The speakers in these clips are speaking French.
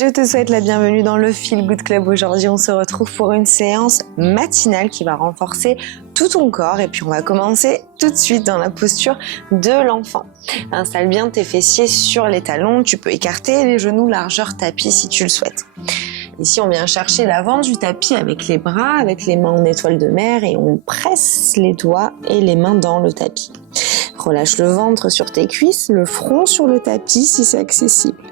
Je te souhaite la bienvenue dans le Feel Good Club. Aujourd'hui, on se retrouve pour une séance matinale qui va renforcer tout ton corps. Et puis, on va commencer tout de suite dans la posture de l'enfant. Installe bien tes fessiers sur les talons. Tu peux écarter les genoux largeur tapis si tu le souhaites. Ici, on vient chercher l'avant du tapis avec les bras, avec les mains en étoile de mer et on presse les doigts et les mains dans le tapis. Relâche le ventre sur tes cuisses, le front sur le tapis si c'est accessible.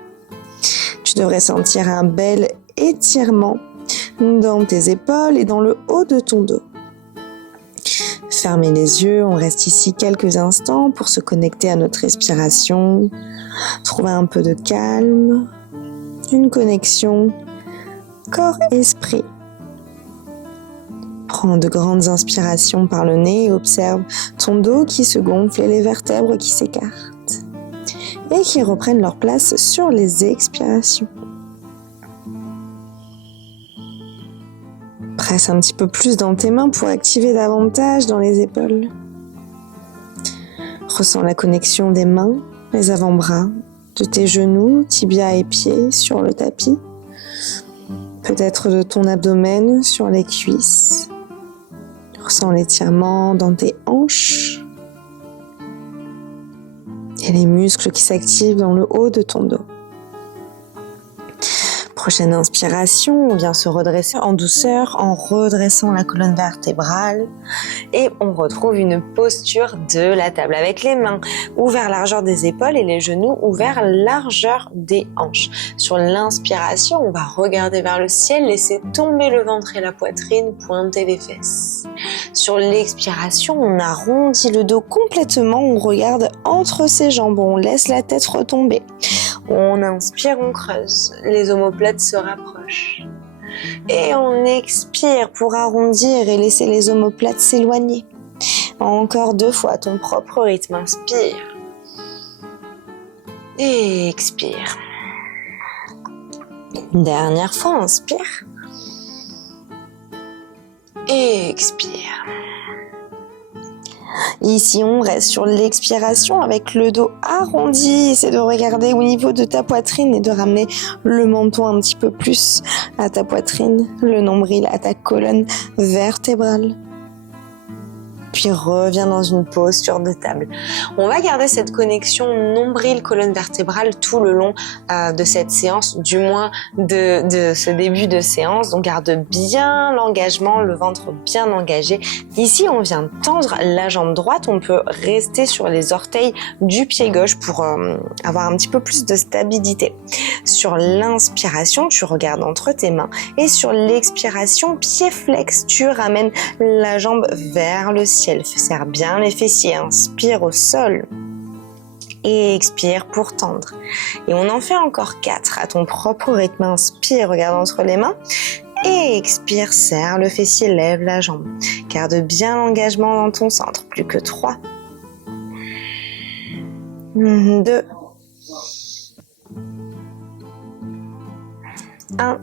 Tu devrais sentir un bel étirement dans tes épaules et dans le haut de ton dos. Fermez les yeux, on reste ici quelques instants pour se connecter à notre respiration, trouver un peu de calme, une connexion corps-esprit. Prends de grandes inspirations par le nez et observe ton dos qui se gonfle et les vertèbres qui s'écartent et qui reprennent leur place sur les expirations. Presse un petit peu plus dans tes mains pour activer davantage dans les épaules. Ressens la connexion des mains, les avant-bras, de tes genoux, tibias et pieds sur le tapis. Peut-être de ton abdomen sur les cuisses. Ressens l'étirement dans tes hanches et les muscles qui s'activent dans le haut de ton dos. Prochaine inspiration, on vient se redresser en douceur en redressant la colonne vertébrale et on retrouve une posture de la table avec les mains ouvertes largeur des épaules et les genoux ouverts largeur des hanches. Sur l'inspiration, on va regarder vers le ciel, laisser tomber le ventre et la poitrine, pointer les fesses. Sur l'expiration, on arrondit le dos complètement, on regarde entre ses jambes, on laisse la tête retomber. On inspire, on creuse, les omoplates se rapprochent. Et on expire pour arrondir et laisser les omoplates s'éloigner. Encore 2 fois à ton propre rythme, inspire. Et expire. Une dernière fois, inspire. Et expire. Ici, on reste sur l'expiration avec le dos arrondi. Essaie de regarder au niveau de ta poitrine et de ramener le menton un petit peu plus à ta poitrine, le nombril à ta colonne vertébrale. Puis reviens dans une posture de table. On va garder cette connexion nombril-colonne vertébrale tout le long de cette séance, du moins de ce début de séance. Donc garde bien l'engagement, le ventre bien engagé. Ici, on vient tendre la jambe droite. On peut rester sur les orteils du pied gauche pour avoir un petit peu plus de stabilité. Sur l'inspiration, tu regardes entre tes mains. Et sur l'expiration, pied flex, tu ramènes la jambe vers le ciel. Serre bien les fessiers, inspire au sol et expire pour tendre. Et on en fait encore 4 à ton propre rythme. Inspire, regarde entre les mains et expire, serre le fessier, lève la jambe. Garde bien l'engagement dans ton centre. Plus que 3, 2, 1.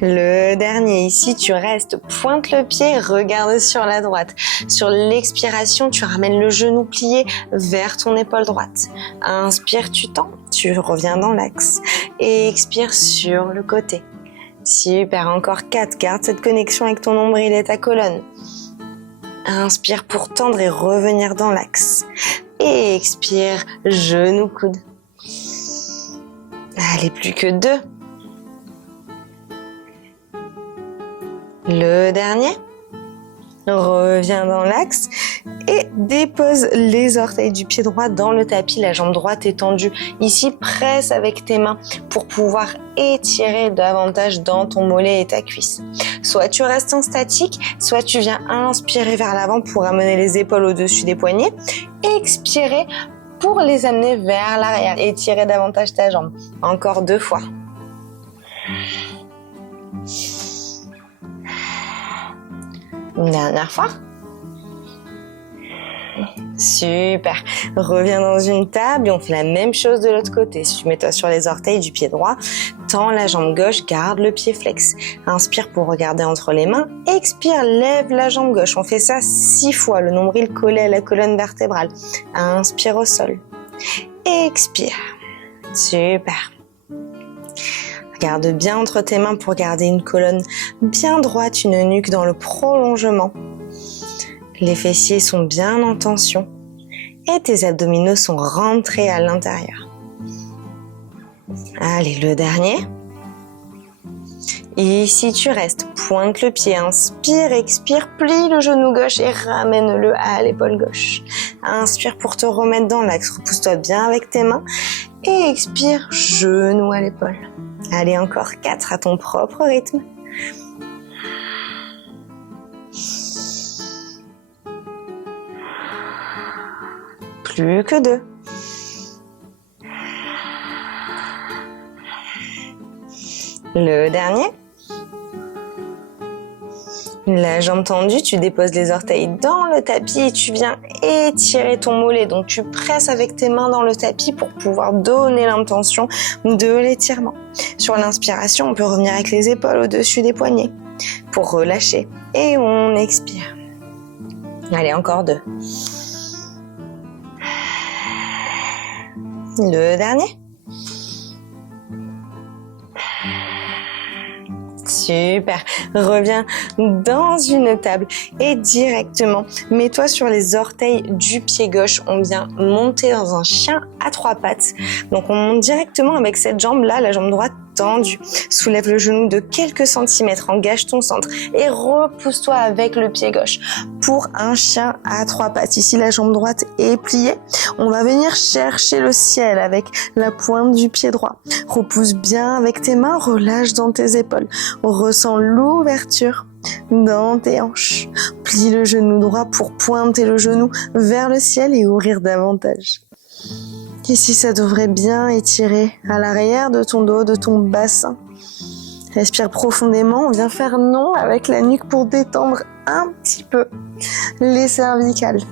Le dernier, ici, tu restes, pointe le pied, regarde sur la droite. Sur l'expiration, tu ramènes le genou plié vers ton épaule droite. Inspire, tu tends, tu reviens dans l'axe. Et expire sur le côté. Super, encore 4, garde cette connexion avec ton nombril et ta colonne. Inspire pour tendre et revenir dans l'axe. Et expire, genou, coude. Allez, plus que 2. Le dernier, reviens dans l'axe et dépose les orteils du pied droit dans le tapis, la jambe droite est tendue. Ici, presse avec tes mains pour pouvoir étirer davantage dans ton mollet et ta cuisse. Soit tu restes en statique, soit tu viens inspirer vers l'avant pour amener les épaules au-dessus des poignets, expirer pour les amener vers l'arrière, étirer davantage ta jambe. Encore 2 fois. Une dernière fois. Super. Reviens dans une table et on fait la même chose de l'autre côté. Mets-toi sur les orteils du pied droit. Tends la jambe gauche, garde le pied flex. Inspire pour regarder entre les mains. Expire, lève la jambe gauche. On fait ça 6 fois, le nombril collé à la colonne vertébrale. Inspire au sol. Expire. Super. Garde bien entre tes mains pour garder une colonne bien droite, une nuque dans le prolongement. Les fessiers sont bien en tension et tes abdominaux sont rentrés à l'intérieur. Allez, le dernier. Et ici, tu restes. Pointe le pied, inspire, expire, plie le genou gauche et ramène-le à l'épaule gauche. Inspire pour te remettre dans l'axe. Repousse-toi bien avec tes mains et expire, genou à l'épaule. Allez, encore 4 à ton propre rythme. Plus que 2. Le dernier. La jambe tendue, tu déposes les orteils dans le tapis et tu viens étirer ton mollet. Donc tu presses avec tes mains dans le tapis pour pouvoir donner l'intention de l'étirement. Sur l'inspiration, on peut revenir avec les épaules au-dessus des poignets pour relâcher. Et on expire. Allez, encore 2. Le dernier. Super, reviens dans une table et directement mets-toi sur les orteils du pied gauche. On vient monter dans un chien à 3 pattes. Donc on monte directement avec cette jambe-là, la jambe droite tendue. Soulève le genou de quelques centimètres, engage ton centre et repousse-toi avec le pied gauche pour un chien à 3 pattes. Ici, la jambe droite est pliée. On va venir chercher le ciel avec la pointe du pied droit. Repousse bien avec tes mains, relâche dans tes épaules. Ressens l'ouverture dans tes hanches. Plie le genou droit pour pointer le genou vers le ciel et ouvrir davantage. Ici, ça devrait bien étirer à l'arrière de ton dos, de ton bassin. Respire profondément. On vient faire non avec la nuque pour détendre un petit peu les cervicales.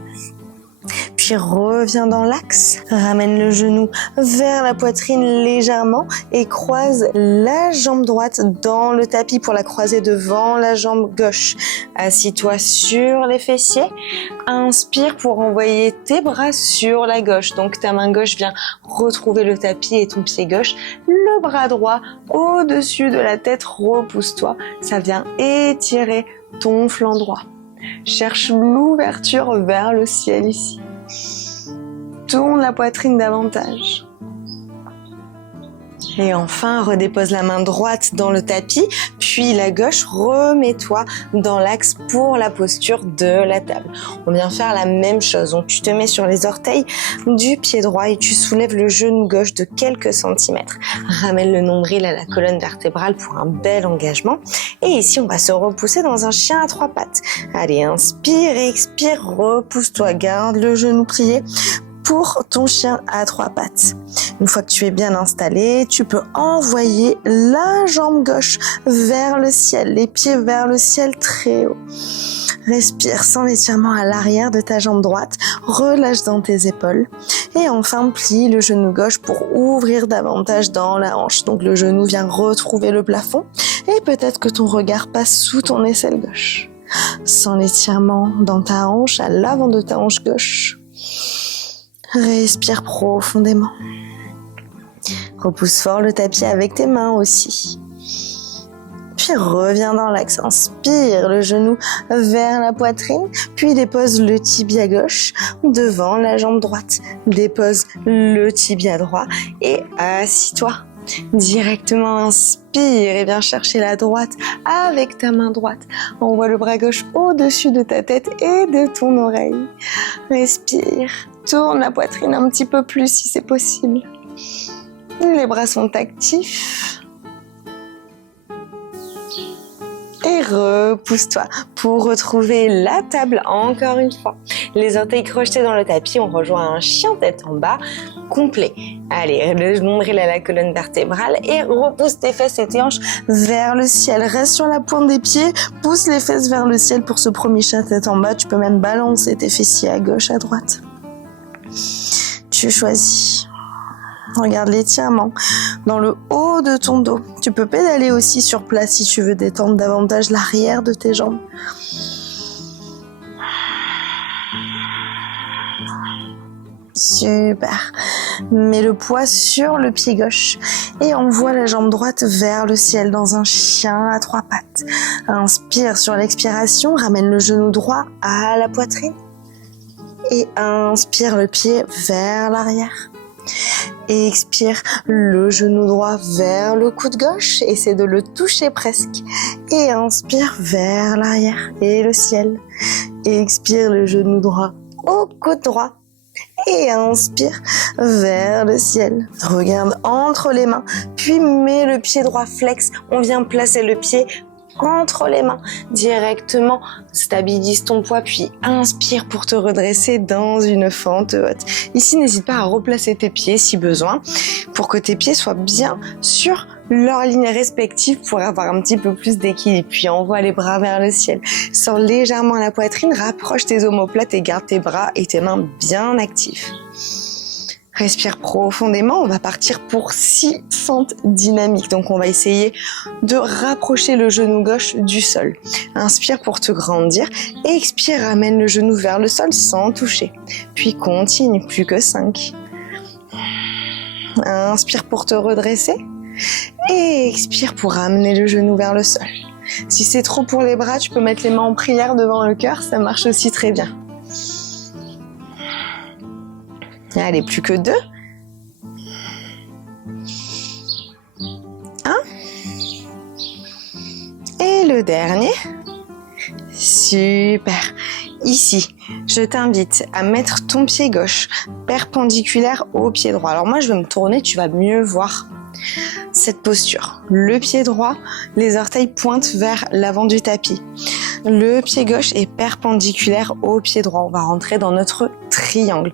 Puis reviens dans l'axe, ramène le genou vers la poitrine légèrement et croise la jambe droite dans le tapis pour la croiser devant la jambe gauche. Assis-toi sur les fessiers, inspire pour envoyer tes bras sur la gauche. Donc ta main gauche vient retrouver le tapis et ton pied gauche, le bras droit au-dessus de la tête, repousse-toi. Ça vient étirer ton flanc droit. Cherche l'ouverture vers le ciel ici. Tourne la poitrine davantage. Et enfin, redépose la main droite dans le tapis, puis la gauche, remets-toi dans l'axe pour la posture de la table. On vient faire la même chose. Donc, tu te mets sur les orteils du pied droit et tu soulèves le genou gauche de quelques centimètres. Ramène le nombril à la colonne vertébrale pour un bel engagement. Et ici, on va se repousser dans un chien à 3 pattes. Allez, inspire, expire, repousse-toi, garde le genou plié pour ton chien à 3 pattes. Une fois que tu es bien installé, tu peux envoyer la jambe gauche vers le ciel, les pieds vers le ciel très haut. Respire sans l'étirement à l'arrière de ta jambe droite, relâche dans tes épaules et enfin plie le genou gauche pour ouvrir davantage dans la hanche. Donc le genou vient retrouver le plafond et peut-être que ton regard passe sous ton aisselle gauche. Sans l'étirement dans ta hanche, à l'avant de ta hanche gauche. Respire profondément. Repousse fort le tapis avec tes mains aussi. Puis reviens dans l'axe. Inspire le genou vers la poitrine. Puis dépose le tibia gauche devant la jambe droite. Dépose le tibia droit et assis-toi. Directement inspire et viens chercher la droite avec ta main droite. Envoie le bras gauche au-dessus de ta tête et de ton oreille. Respire. Tourne la poitrine un petit peu plus si c'est possible. Les bras sont actifs. Et repousse-toi pour retrouver la table encore une fois. Les orteils crochetés dans le tapis, on rejoint un chien tête en bas complet. Allez, le nombril à la colonne vertébrale et repousse tes fesses et tes hanches vers le ciel. Reste sur la pointe des pieds, pousse les fesses vers le ciel pour ce premier chien tête en bas. Tu peux même balancer tes fessiers à gauche, à droite. Tu choisis. Regarde l'étirement dans le haut de ton dos. Tu peux pédaler aussi sur place si tu veux détendre davantage l'arrière de tes jambes. Super. Mets le poids sur le pied gauche et envoie la jambe droite vers le ciel dans un chien à 3 pattes. Inspire sur l'expiration, ramène le genou droit à la poitrine et inspire le pied vers l'arrière. Expire le genou droit vers le coude gauche, essaie de le toucher presque et inspire vers l'arrière et le ciel. Expire le genou droit au coude droit et inspire vers le ciel. Regarde entre les mains, puis mets le pied droit flex. On vient placer le pied entre les mains directement. Stabilise ton poids, puis inspire pour te redresser dans une fente haute. Ici, n'hésite pas à replacer tes pieds si besoin pour que tes pieds soient bien sur leur ligne respective pour avoir un petit peu plus d'équilibre. Puis envoie les bras vers le ciel. Sors légèrement la poitrine, rapproche tes omoplates et garde tes bras et tes mains bien actifs. Respire profondément, on va partir pour 6 fentes dynamiques. Donc on va essayer de rapprocher le genou gauche du sol. Inspire pour te grandir, expire, ramène le genou vers le sol sans toucher. Puis continue, plus que 5. Inspire pour te redresser et expire pour ramener le genou vers le sol. Si c'est trop pour les bras, tu peux mettre les mains en prière devant le cœur, ça marche aussi très bien. Allez, plus que 2. 1. Et le dernier. Super. Ici, je t'invite à mettre ton pied gauche perpendiculaire au pied droit. Alors moi, je vais me tourner, tu vas mieux voir cette posture. Le pied droit, les orteils pointent vers l'avant du tapis. Le pied gauche est perpendiculaire au pied droit. On va rentrer dans notre triangle.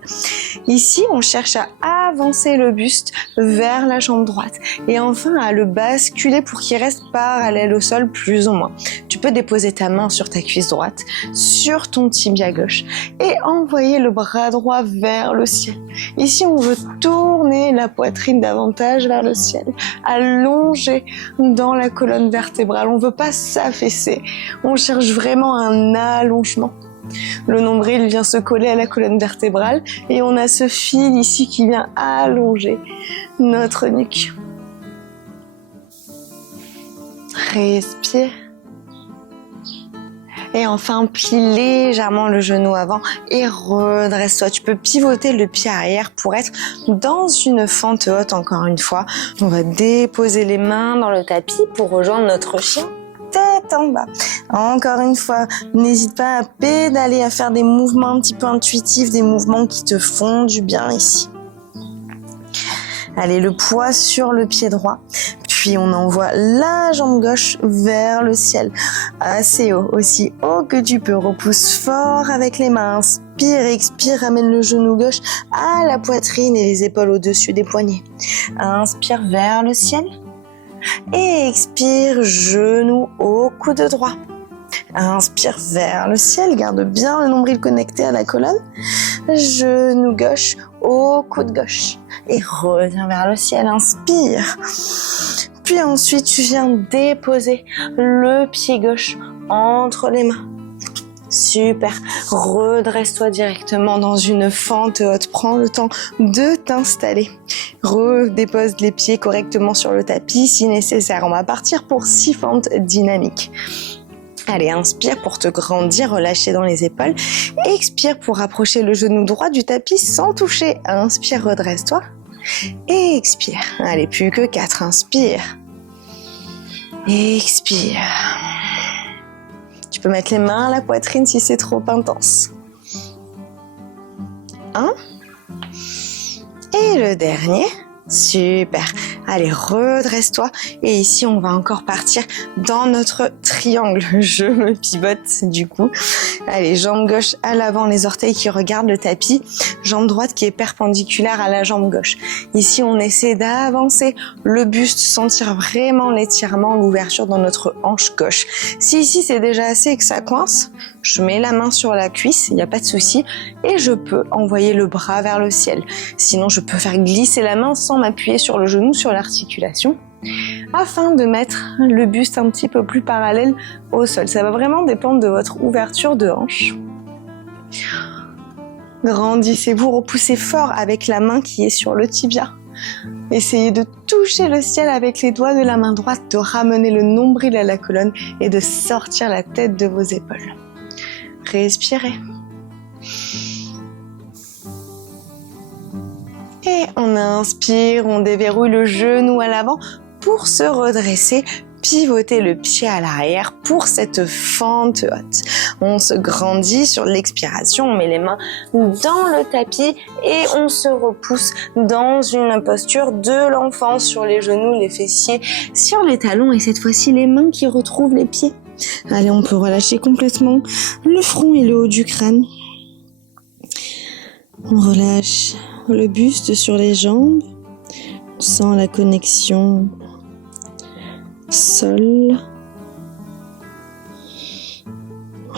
Ici, on cherche à avancer le buste vers la jambe droite et enfin à le basculer pour qu'il reste parallèle au sol plus ou moins. Tu peux déposer ta main sur ta cuisse droite, sur ton tibia gauche et envoyer le bras droit vers le ciel. Ici, on veut tourner la poitrine davantage vers le ciel, allonger dans la colonne vertébrale. On ne veut pas s'affaisser. On cherche vraiment un allongement. Le nombril vient se coller à la colonne vertébrale et on a ce fil ici qui vient allonger notre nuque. Respire. Et enfin, plie légèrement le genou avant et redresse-toi. Tu peux pivoter le pied arrière pour être dans une fente haute encore une fois. On va déposer les mains dans le tapis pour rejoindre notre chien tête en bas. Encore une fois, n'hésite pas à pédaler, à faire des mouvements un petit peu intuitifs, des mouvements qui te font du bien ici. Allez, le poids sur le pied droit. Puis on envoie la jambe gauche vers le ciel. Assez haut, aussi haut que tu peux. Repousse fort avec les mains. Inspire, expire, ramène le genou gauche à la poitrine et les épaules au-dessus des poignets. Inspire vers le ciel. Et expire, genou au coude droit. Inspire vers le ciel, garde bien le nombril connecté à la colonne. Genou gauche au coude gauche. Et reviens vers le ciel, inspire. Puis ensuite, tu viens déposer le pied gauche entre les mains. Super. Redresse-toi directement dans une fente haute. Prends le temps de t'installer. Redépose les pieds correctement sur le tapis si nécessaire. On va partir pour 6 fentes dynamiques. Allez, inspire pour te grandir, relâcher dans les épaules. Expire pour rapprocher le genou droit du tapis sans toucher. Inspire, redresse-toi. Et expire. Allez, plus que 4. Inspire. Expire. Tu peux mettre les mains à la poitrine si c'est trop intense. 1. Et le dernier. Super. Allez, redresse-toi. Et ici, on va encore partir dans notre triangle. Je me pivote du coup. Allez, jambe gauche à l'avant, les orteils qui regardent le tapis. Jambe droite qui est perpendiculaire à la jambe gauche. Ici, on essaie d'avancer le buste, sentir vraiment l'étirement, l'ouverture dans notre hanche gauche. Si ici, c'est déjà assez et que ça coince, je mets la main sur la cuisse, il n'y a pas de souci. Et je peux envoyer le bras vers le ciel. Sinon, je peux faire glisser la main sans m'appuyer sur le genou, sur l'articulation, afin de mettre le buste un petit peu plus parallèle au sol. Ça va vraiment dépendre de votre ouverture de hanche. Grandissez-vous, repoussez fort avec la main qui est sur le tibia. Essayez de toucher le ciel avec les doigts de la main droite, de ramener le nombril à la colonne et de sortir la tête de vos épaules. Respirez. Et on inspire, on déverrouille le genou à l'avant pour se redresser, pivoter le pied à l'arrière pour cette fente haute. On se grandit sur l'expiration, on met les mains dans le tapis et on se repousse dans une posture de l'enfant sur les genoux, les fessiers, sur les talons et cette fois-ci les mains qui retrouvent les pieds. Allez, on peut relâcher complètement le front et le haut du crâne. On relâche le buste sur les jambes. On sent la connexion sol.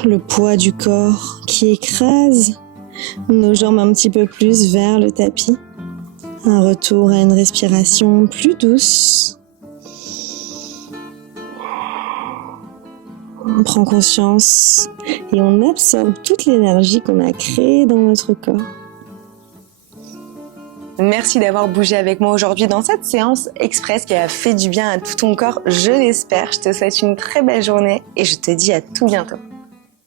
Le poids du corps qui écrase nos jambes un petit peu plus vers le tapis. Un retour à une respiration plus douce. On prend conscience et on absorbe toute l'énergie qu'on a créée dans notre corps. Merci d'avoir bougé avec moi aujourd'hui dans cette séance express qui a fait du bien à tout ton corps, je l'espère. Je te souhaite une très belle journée et je te dis à tout bientôt.